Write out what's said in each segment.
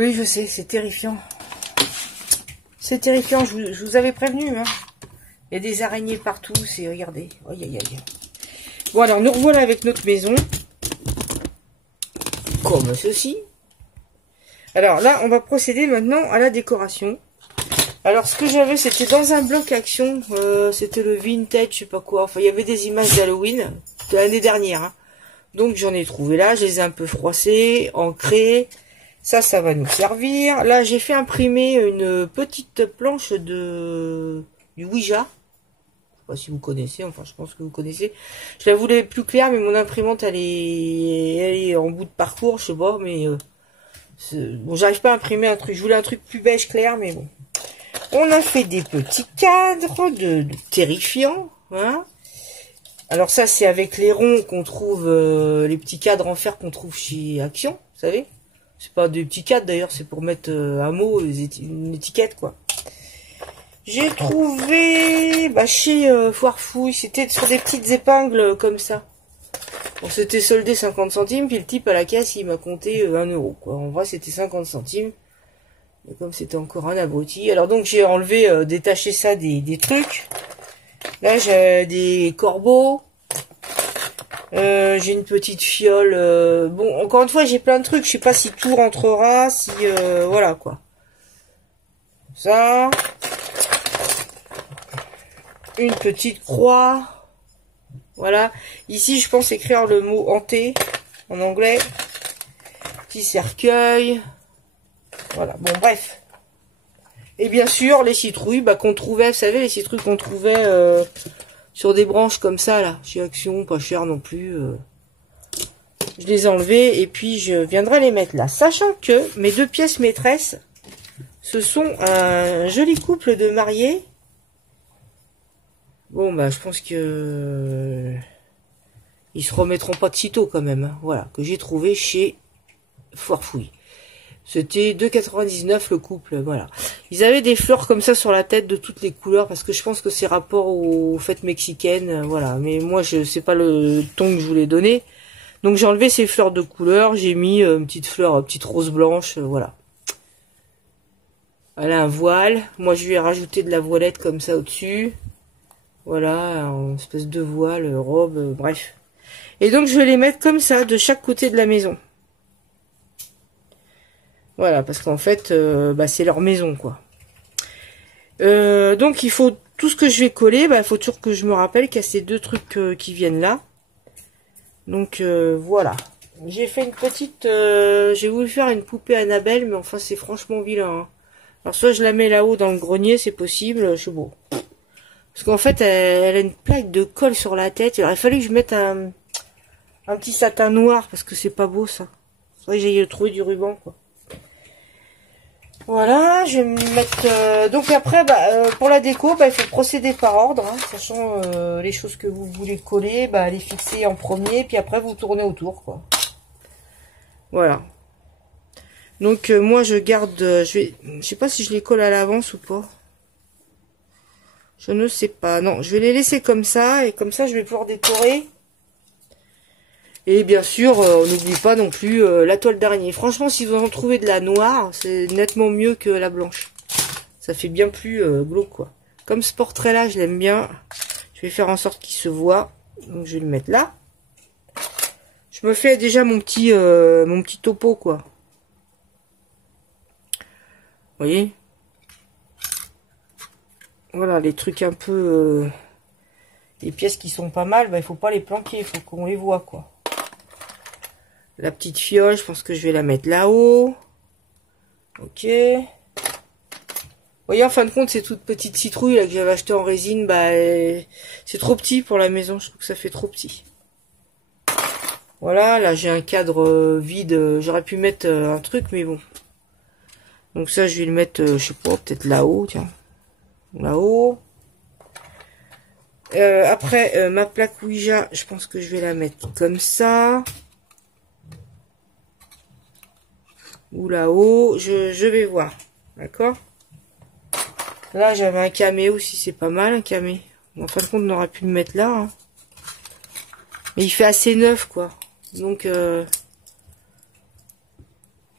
Oui, je sais, c'est terrifiant. C'est terrifiant, je vous avais prévenu. Hein. Il y a des araignées partout, c'est... Regardez. Aïe, aïe, aïe. Bon, alors, nous revoilà avec notre maison. Comme ceci. Alors là, on va procéder maintenant à la décoration. Alors, ce que j'avais, c'était dans un bloc action. C'était le vintage, je sais pas quoi. Enfin, il y avait des images d'Halloween de l'année dernière. Hein. Donc, j'en ai trouvé là. Je les ai un peu froissées, ancrées. Ça va nous servir. Là, j'ai fait imprimer une petite planche du Ouija. Je sais pas si vous connaissez. Enfin, je pense que vous connaissez. Je la voulais plus claire, mais mon imprimante, elle est en bout de parcours. Je sais pas, mais... bon, j'arrive pas à imprimer un truc. Je voulais un truc plus beige clair, mais bon. On a fait des petits cadres de terrifiants. Hein. Alors ça, c'est avec les ronds qu'on trouve, les petits cadres en fer qu'on trouve chez Action, vous savez. C'est pas des petits cadres d'ailleurs, c'est pour mettre un mot, une étiquette quoi. J'ai trouvé chez Foire Fouille, c'était sur des petites épingles comme ça. Bon, c'était soldé 50 centimes, puis le type à la caisse, il m'a compté 1 euro, quoi. En vrai, c'était 50 centimes. Mais comme c'était encore un abruti. Alors donc, j'ai enlevé, détaché ça des trucs. Là, j'ai des corbeaux. J'ai une petite fiole. Bon, encore une fois, j'ai plein de trucs. Je sais pas si tout rentrera, si... voilà, quoi. Ça. Une petite croix. Voilà. Ici, je pense écrire le mot hanté en anglais. Petit cercueil. Voilà. Bon, bref. Et bien sûr, les citrouilles qu'on trouvait, vous savez, les citrouilles qu'on trouvait sur des branches comme ça, là. Chez Action, pas cher non plus. Je les ai enlevées et puis je viendrai les mettre là. Sachant que mes 2 pièces maîtresses, ce sont un joli couple de mariés. Bon, je pense que ils se remettront pas de sitôt quand même. Hein. Voilà, que j'ai trouvé chez Foire Fouille. C'était 2,99 le couple, voilà. Ils avaient des fleurs comme ça sur la tête de toutes les couleurs, parce que je pense que c'est rapport aux fêtes mexicaines, voilà. Mais moi, c'est pas le ton que je voulais donner. Donc j'ai enlevé ces fleurs de couleur, j'ai mis une petite fleur, une petite rose blanche, voilà. Elle a un voile, moi je lui ai rajouté de la voilette comme ça au-dessus. Voilà, une espèce de voile, robe, bref. Et donc je vais les mettre comme ça, de chaque côté de la maison. Voilà, parce qu'en fait, c'est leur maison, quoi. Donc, il faut tout ce que je vais coller, il faut toujours que je me rappelle qu'il y a ces 2 trucs qui viennent là. Donc, voilà. J'ai fait une petite... j'ai voulu faire une poupée Annabelle, mais enfin, c'est franchement vilain. Hein. Alors, soit je la mets là-haut dans le grenier, c'est possible, je sais pas. Parce qu'en fait, elle a une plaque de colle sur la tête. Il aurait fallu que je mette un petit satin noir, parce que c'est pas beau, ça. C'est vrai que j'ai trouvé du ruban, quoi. Voilà, je vais me mettre... donc après, pour la déco, il faut procéder par ordre, hein, sachant les choses que vous voulez coller, les fixer en premier, puis après vous tournez autour, quoi. Voilà. Donc moi je garde, je sais pas si je les colle à l'avance ou pas. Je ne sais pas. Non, je vais les laisser comme ça, et comme ça je vais pouvoir décorer. Et bien sûr, on n'oublie pas non plus la toile d'araignée. Franchement, si vous en trouvez de la noire, c'est nettement mieux que la blanche. Ça fait bien plus glauque, quoi. Comme ce portrait-là, je l'aime bien. Je vais faire en sorte qu'il se voit. Donc, je vais le mettre là. Je me fais déjà mon petit topo, quoi. Vous voyez? Voilà, les trucs un peu... les pièces qui sont pas mal, il faut pas les planquer. Il faut qu'on les voit, quoi. La petite fiole, je pense que je vais la mettre là-haut. Ok. Vous voyez, en fin de compte, ces toutes petites citrouilles là, que j'avais achetées en résine, c'est trop petit pour la maison. Je trouve que ça fait trop petit. Voilà, là j'ai un cadre vide. J'aurais pu mettre un truc, mais bon. Donc ça, je vais le mettre, je sais pas, peut-être là-haut, tiens. Là-haut. Après, ma plaque Ouija, je pense que je vais la mettre comme ça. Ou là-haut, je vais voir, d'accord. Là, j'avais un camé aussi, c'est pas mal, un camé. En fin de compte, on aurait pu le mettre là. Hein. Mais il fait assez neuf, quoi. Donc,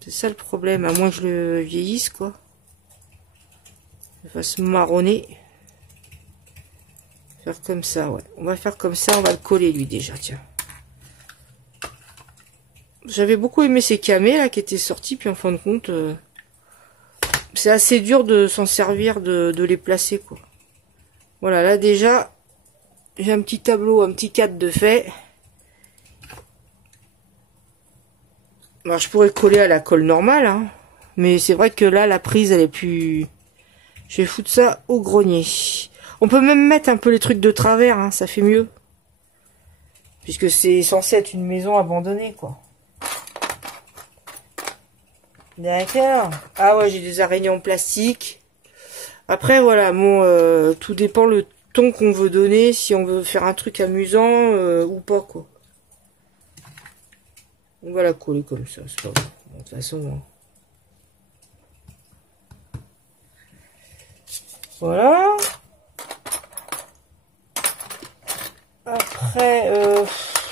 C'est ça le problème, à moins que je le vieillisse, quoi. Je fasse marronner. Faire comme ça, ouais. On va faire comme ça, on va le coller, lui, déjà, tiens. J'avais beaucoup aimé ces camés, là, qui étaient sortis, puis en fin de compte, c'est assez dur de s'en servir, de les placer, quoi. Voilà, là, déjà, j'ai un petit tableau, un petit cadre de fait. Alors, je pourrais coller à la colle normale, hein. Mais c'est vrai que là, la prise, elle est plus... Je vais foutre ça au grenier. On peut même mettre un peu les trucs de travers, hein, ça fait mieux. Puisque c'est censé être une maison abandonnée, quoi. D'accord. Ah ouais, j'ai des araignées en plastique. Après, voilà, bon, tout dépend le ton qu'on veut donner, si on veut faire un truc amusant ou pas, quoi. On va la coller comme ça, c'est pas bon. Bon, de toute façon... Hein. Voilà. Après,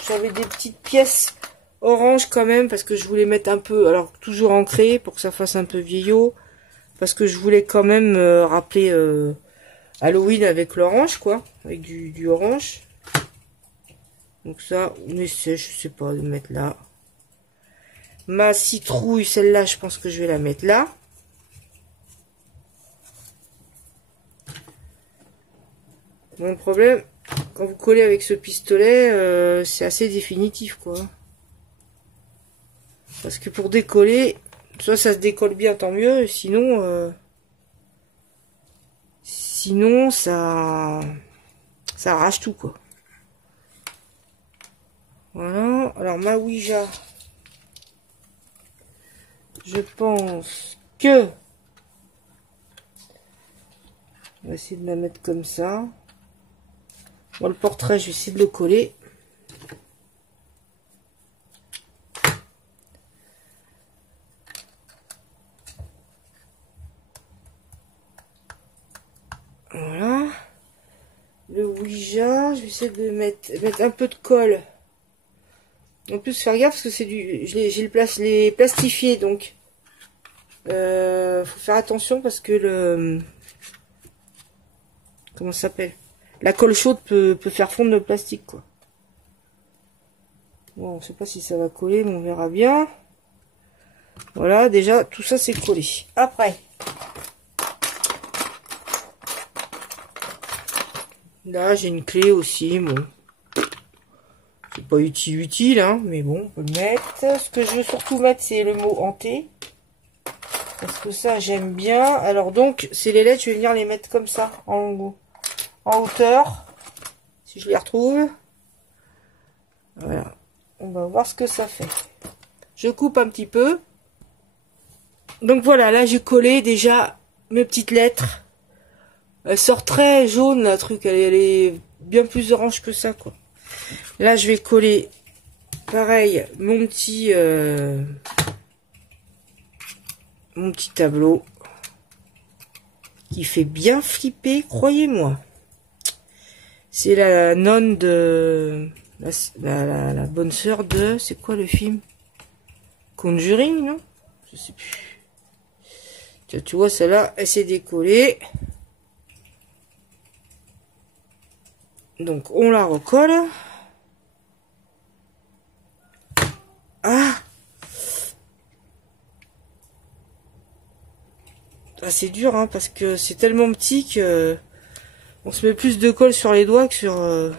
j'avais des petites pièces orange quand même, parce que je voulais mettre un peu, alors toujours ancré, pour que ça fasse un peu vieillot, parce que je voulais quand même rappeler Halloween avec l'orange, quoi, avec du orange. Donc ça, on essaie, je sais pas, de mettre là. Ma citrouille, celle-là, je pense que je vais la mettre là. Bon, le problème, quand vous collez avec ce pistolet, c'est assez définitif, quoi. Parce que pour décoller, soit ça se décolle bien, tant mieux, sinon, ça arrache tout, quoi. Voilà. Alors, ma Ouija, je pense que on va essayer de la mettre comme ça. Bon, le portrait, je vais essayer de le coller. Voilà. Le Ouija, je vais essayer de mettre un peu de colle. En plus, faire gaffe parce que c'est du, j'ai les plastifiés, donc faut faire attention parce que le, comment ça s'appelle, la colle chaude peut faire fondre le plastique, quoi. Bon, je sais pas si ça va coller, mais on verra bien. Voilà, déjà tout ça c'est collé. Après, là j'ai une clé aussi, bon. C'est pas utile, hein, mais bon, on peut le mettre. Ce que je veux surtout mettre, c'est le mot hanté. Parce que ça, j'aime bien. Alors donc, c'est les lettres, je vais venir les mettre comme ça, en hauteur. Si je les retrouve. Voilà. On va voir ce que ça fait. Je coupe un petit peu. Donc voilà, là j'ai collé déjà mes petites lettres. Elle sort très jaune, la truc. Elle est bien plus orange que ça, quoi. Là, je vais coller, pareil, mon petit tableau qui fait bien flipper, croyez-moi. C'est la nonne de la bonne sœur de, c'est quoi le film? Conjuring, non? Je sais plus. Tu vois, celle-là, elle s'est décollée. Donc, on la recolle. Ah, c'est dur, hein, parce que c'est tellement petit que on se met plus de colle sur les doigts que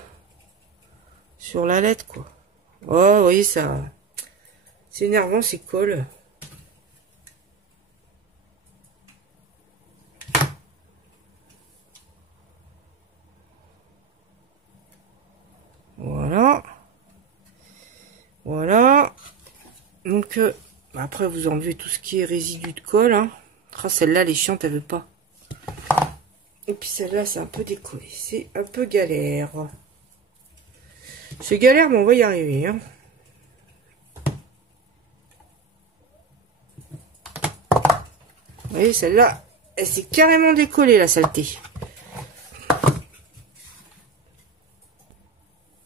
sur la lettre, quoi. Oh, vous voyez, ça, c'est énervant, ces colles. Voilà. Voilà. Donc, après, vous enlevez tout ce qui est résidu de colle, hein. Celle-là, elle est chiante, elle veut pas. Et puis celle-là, c'est un peu décollé. C'est un peu galère. C'est galère, mais on va y arriver, hein. Vous voyez, celle-là, elle s'est carrément décollée, la saleté.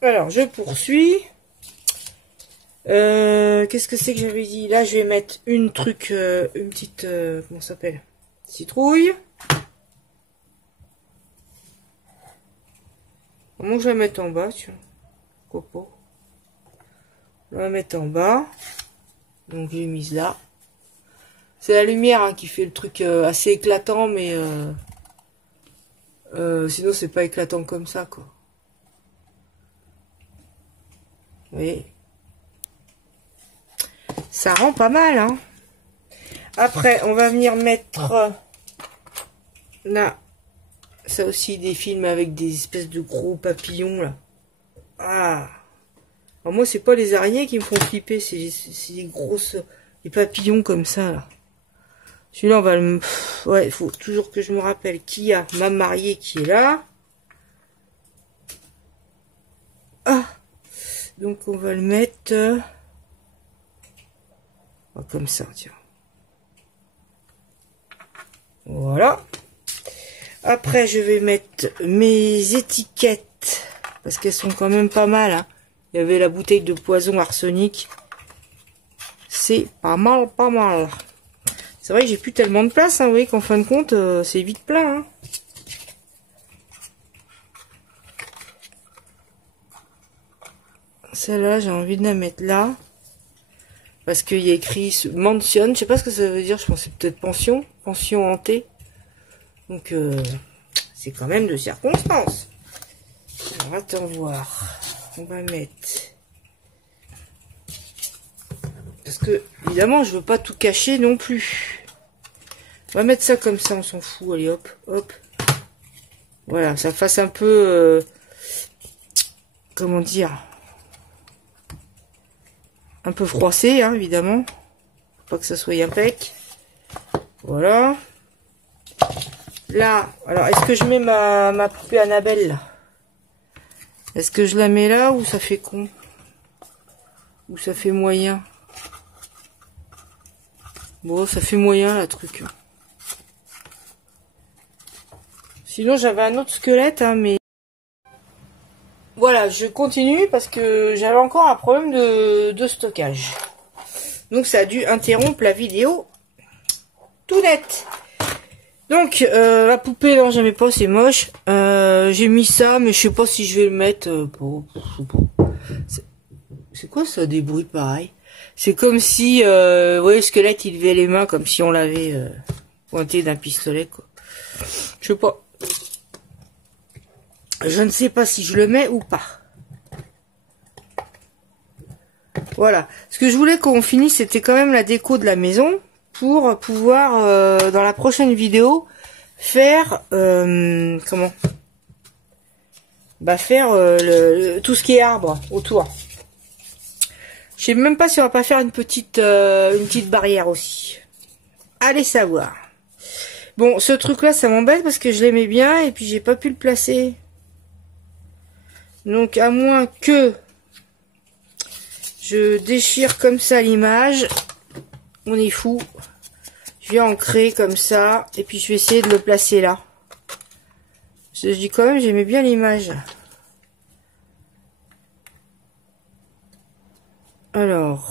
Alors, je poursuis. Qu'est-ce que c'est que j'avais dit? Là, je vais mettre une petite, comment ça s'appelle? Citrouille. Comment je vais la mettre en bas, tiens. Copo. On va la mettre en bas. Donc, j'ai mise là. C'est la lumière hein, qui fait le truc assez éclatant, mais sinon, c'est pas éclatant comme ça, quoi. Vous voyez? Ça rend pas mal, hein. Après, on va venir mettre là. Ça aussi, des films avec des espèces de gros papillons, là. Ah. Alors, moi, c'est pas les araignées qui me font flipper, c'est des grosses... des papillons comme ça, là. Celui-là, on va le... Ouais, il faut toujours que je me rappelle qui a ma mariée qui est là. Ah. Donc, on va le mettre... comme ça, tiens. Voilà. Après, je vais mettre mes étiquettes. Parce qu'elles sont quand même pas mal. Hein. Il y avait la bouteille de poison arsenic. C'est pas mal, pas mal. C'est vrai que j'ai plus tellement de place. Hein. Vous voyez qu'en fin de compte, c'est vite plein. Hein. Celle-là, j'ai envie de la mettre là. Parce qu'il y a écrit mention. Je sais pas ce que ça veut dire. Je pense que c'est peut-être pension. Pension hantée. Donc, c'est quand même de circonstance. Alors, attends voir. On va mettre... Parce que, évidemment, je veux pas tout cacher non plus. On va mettre ça comme ça, on s'en fout. Allez, hop, hop. Voilà, ça fasse un peu... comment dire? Un peu froissé, hein, évidemment. Faut pas que ça soit impec. Voilà. Là, alors, est-ce que je mets ma poupée Annabelle, là? Est-ce que je la mets là ou ça fait con? Ou ça fait moyen? Bon, ça fait moyen, la truc. Sinon, j'avais un autre squelette, hein, mais... Voilà, je continue parce que j'avais encore un problème de stockage. Donc, ça a dû interrompre la vidéo tout net. Donc, la poupée, non, j'aimais pas, c'est moche. J'ai mis ça, mais je sais pas si je vais le mettre. C'est quoi ça, des bruits pareils? C'est comme si, vous voyez, le squelette, il levait les mains comme si on l'avait pointé d'un pistolet, quoi. Je sais pas. Je ne sais pas si je le mets ou pas. Voilà. Ce que je voulais qu'on finisse, c'était quand même la déco de la maison pour pouvoir, dans la prochaine vidéo, faire... comment? Bah, faire tout ce qui est arbre autour. Je sais même pas si on va pas faire une petite barrière aussi. Allez savoir. Bon, ce truc-là, ça m'embête parce que je l'aimais bien et puis j'ai pas pu le placer. Donc, à moins que je déchire comme ça l'image, on est fou. Je vais ancrer comme ça et puis je vais essayer de le placer là. Je dis quand même, j'aimais bien l'image. Alors...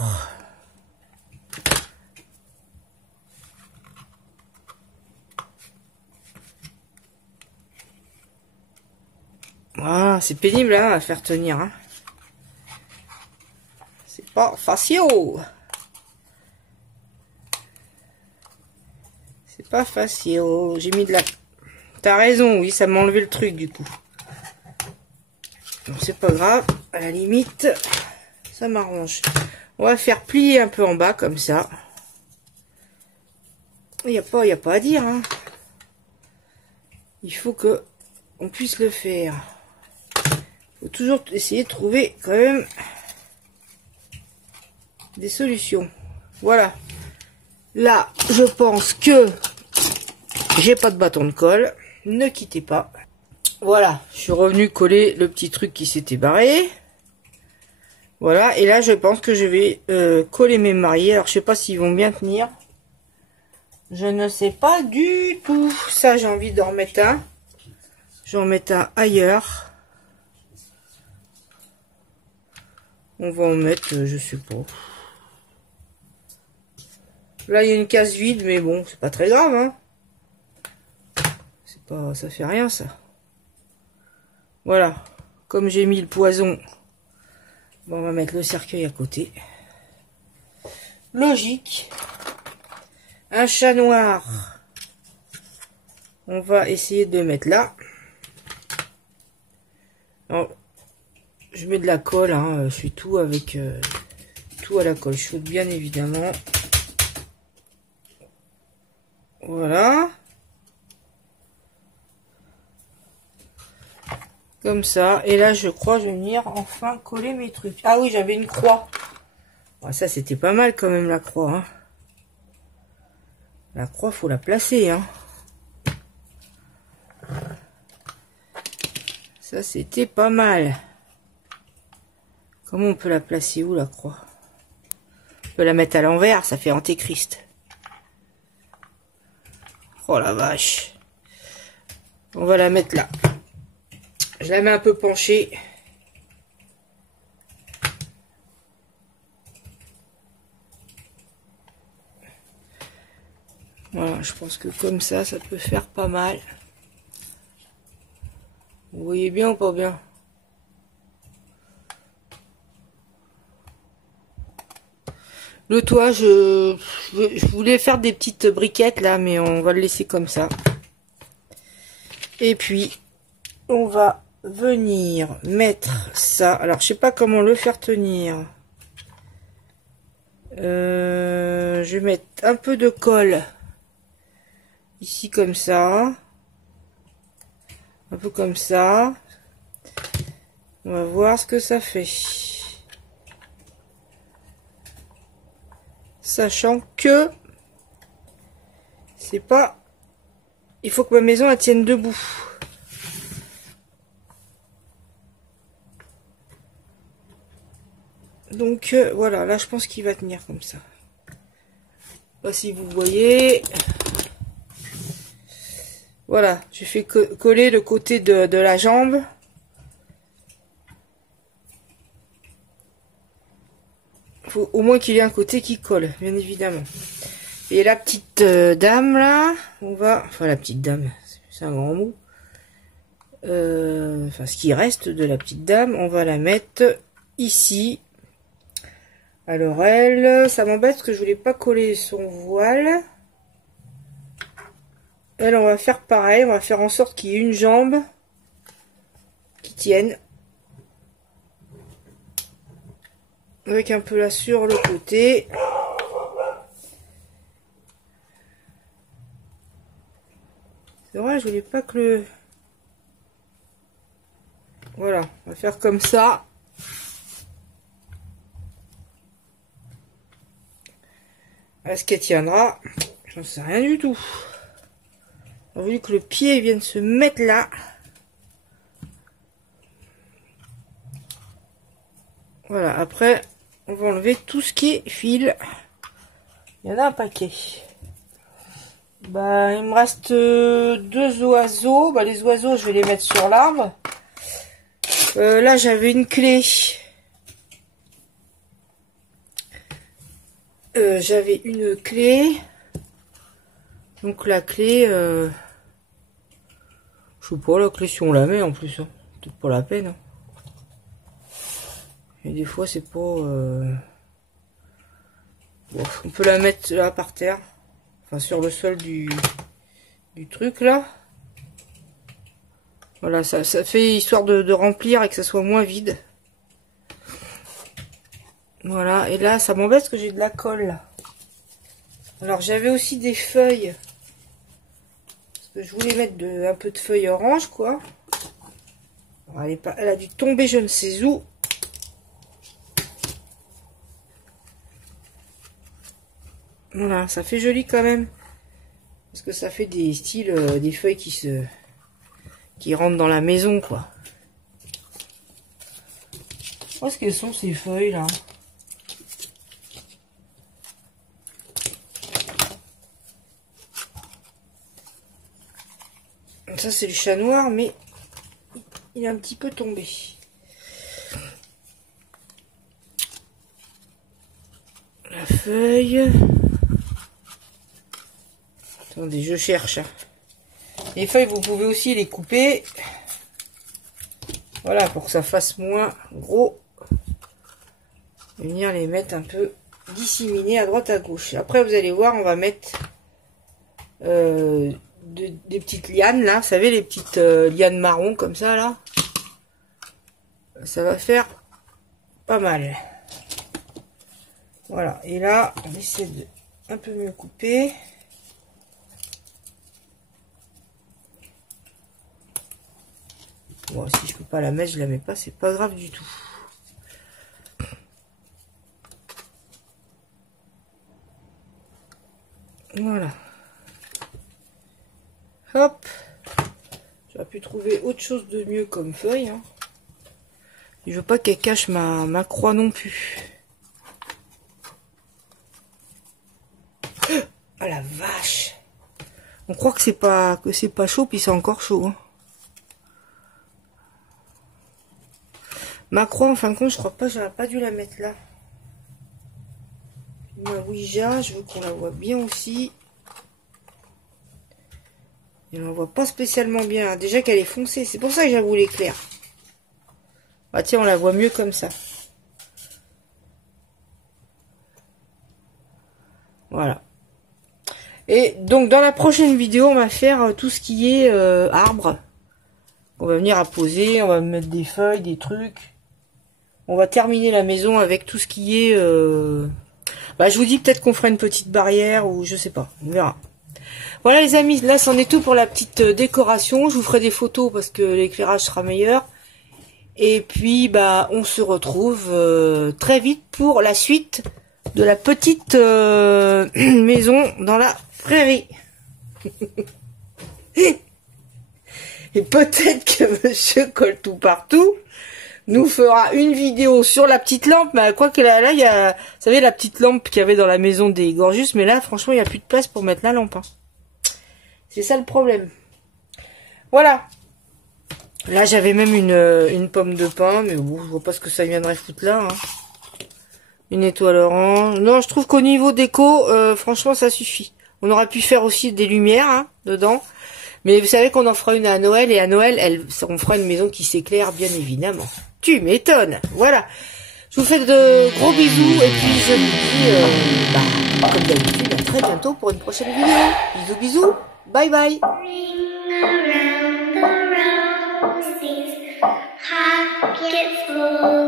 Ah, c'est pénible hein, à faire tenir. Hein. C'est pas facile. C'est pas facile. J'ai mis de la... T'as raison, oui, ça m'a enlevé le truc du coup. Bon, c'est pas grave. À la limite, ça m'arrange. On va faire plier un peu en bas comme ça. Il n'y a pas à dire. Hein. Il faut que on puisse le faire. Faut toujours essayer de trouver quand même des solutions. Voilà. Là, je pense que j'ai pas de bâton de colle. Ne quittez pas. Voilà, je suis revenu coller le petit truc qui s'était barré. Voilà, et là je pense que je vais coller mes mariés. Alors je sais pas s'ils vont bien tenir. Je ne sais pas du tout. Ça, j'ai envie d'en remettre un. Je vais en mettre un ailleurs. On va en mettre, je sais pas. Là, il y a une case vide, mais bon, c'est pas très grave, hein. C'est pas, ça fait rien, ça. Voilà. Comme j'ai mis le poison, bon, on va mettre le cercueil à côté. Logique. Un chat noir. On va essayer de le mettre là. Alors, je mets de la colle, hein. Je fais tout avec tout à la colle chaude, bien évidemment. Voilà. Comme ça. Et là, je crois, je vais venir enfin coller mes trucs. Ah oui, j'avais une croix. Ah, ça, c'était pas mal quand même, la croix. Hein. La croix, faut la placer. Hein. Ça, c'était pas mal. Comment on peut la placer où, la croix? On peut la mettre à l'envers, ça fait antéchrist. Oh la vache. On va la mettre là. Je la mets un peu penchée. Voilà, je pense que comme ça peut faire pas mal. Vous voyez bien ou pas bien? Le toit, je voulais faire des petites briquettes là, mais on va le laisser comme ça. Et puis, on va venir mettre ça. Alors, je sais pas comment le faire tenir. Je vais mettre un peu de colle ici comme ça. Un peu comme ça. On va voir ce que ça fait. Sachant que c'est pas... Il faut que ma maison elle tienne debout. Donc voilà, là je pense qu'il va tenir comme ça. Là, si vous voyez... Voilà, j'ai fait coller le côté de la jambe. Faut au moins qu'il y ait un côté qui colle, bien évidemment. Et la petite dame là, on va... Enfin la petite dame, c'est un grand mot. Enfin ce qui reste de la petite dame, on va la mettre ici. Alors elle, ça m'embête parce que je voulais pas coller son voile. Elle, on va faire pareil, on va faire en sorte qu'il y ait une jambe qui tienne. Avec un peu là sur le côté. C'est vrai, je voulais pas que le... Voilà, on va faire comme ça. Est-ce qu'elle tiendra? J'en sais rien du tout. On a voulu que le pied vienne se mettre là. Voilà, après, on va enlever tout ce qui est fil. Il y en a un paquet. Bah, il me reste deux oiseaux. Bah, les oiseaux, je vais les mettre sur l'arbre. Là, j'avais une clé. J'avais une clé. Donc, la clé... je sais pas, la clé, si on la met en plus. Hein. Peut-être pas la peine. Hein. Et des fois, c'est pas... Bon, on peut la mettre là, par terre. Enfin, sur le sol du truc, là. Voilà, ça fait histoire de remplir et que ça soit moins vide. Voilà, et là, ça m'embête parce que j'ai de la colle, là. Alors, j'avais aussi des feuilles. Parce que je voulais mettre un peu de feuilles orange, quoi. Alors, elle a dû tomber je ne sais où. Voilà, ça fait joli quand même. Parce que ça fait des styles, des feuilles qui rentrent dans la maison, quoi. Où est-ce qu'elles sont, ces feuilles, là? Ça, c'est le chat noir, mais il est un petit peu tombé. la feuille. Attendez, je cherche. Les feuilles, vous pouvez aussi les couper. Voilà, pour que ça fasse moins gros. Et venir les mettre un peu disséminés à droite à gauche. Après, vous allez voir, on va mettre des petites lianes, là. Vous savez, les petites lianes marron, comme ça, là. Ça va faire pas mal. Voilà. Et là, on essaie de un peu mieux couper. Bon, si je peux pas la mettre, je la mets pas, c'est pas grave du tout. Voilà. Hop. J'aurais pu trouver autre chose de mieux comme feuille. Hein. Je veux pas qu'elle cache ma croix non plus. Ah la vache. On croit que c'est pas chaud, puis c'est encore chaud. Hein. Ma croix, en fin de compte, je crois pas, j'aurais pas dû la mettre là. Ma Ouija, je veux qu'on la voit bien aussi. Et on la voit pas spécialement bien. Déjà qu'elle est foncée, c'est pour ça que j'avoue l'éclair. Bah tiens, on la voit mieux comme ça. Voilà. Et donc dans la prochaine vidéo, on va faire tout ce qui est arbre. On va venir à poser, on va mettre des feuilles, des trucs. On va terminer la maison avec tout ce qui est... Bah, je vous dis peut-être qu'on fera une petite barrière ou je sais pas, on verra. Voilà les amis, là c'en est tout pour la petite décoration. Je vous ferai des photos parce que l'éclairage sera meilleur. Et puis bah on se retrouve très vite pour la suite de la petite maison dans la prairie. Et peut-être que Monsieur colle tout partout nous fera une vidéo sur la petite lampe, mais quoi que là il y a, vous savez, la petite lampe qu'il y avait dans la maison des Gorgeous, mais là franchement il n'y a plus de place pour mettre la lampe. Hein. C'est ça le problème. Voilà. Là j'avais même une pomme de pin, mais bon, je vois pas ce que ça viendrait foutre là. Hein. Une étoile orange. Non, je trouve qu'au niveau déco, franchement ça suffit. On aurait pu faire aussi des lumières hein, dedans. Mais vous savez qu'on en fera une à Noël, et à Noël, on fera une maison qui s'éclaire, bien évidemment. Tu m'étonnes. Voilà. Je vous fais de gros bisous, et puis je vous dis, comme d'habitude, à très bientôt pour une prochaine vidéo. Bisous, bisous. Bye bye. Ring around the roses, pockets full.